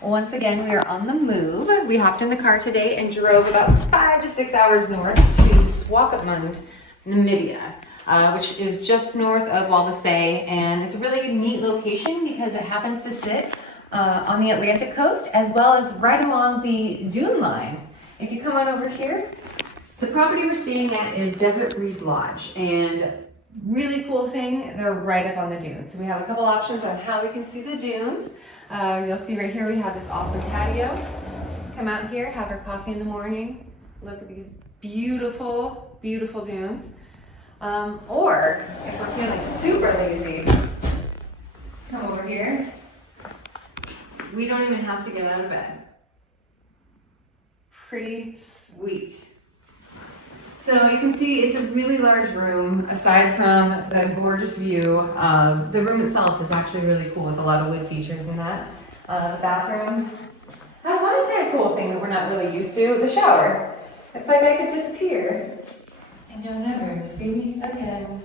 Once again, we are on the move. We hopped in the car today and drove about 5 to 6 hours north to Swakopmund, Namibia, which is just north of Walvis Bay. And it's a really neat location because it happens to sit on the Atlantic coast as well as right along the dune line. If you come on over here, the property we're staying at is Desert Breeze Lodge. And really cool thing, they're right up on the dunes. So we have a couple options on how we can see the dunes. You'll see right here we have this awesome patio. Come out here, have our coffee in the morning. Look at these beautiful, beautiful dunes. Or if we're feeling super lazy, come over here. We don't even have to get out of bed. Pretty sweet. So you can see it's a really large room. Aside from the gorgeous view, the room itself is actually really cool with a lot of wood features in that. The bathroom has one kind of cool thing that we're not really used to, the shower. It's like I could disappear and you'll never see me again.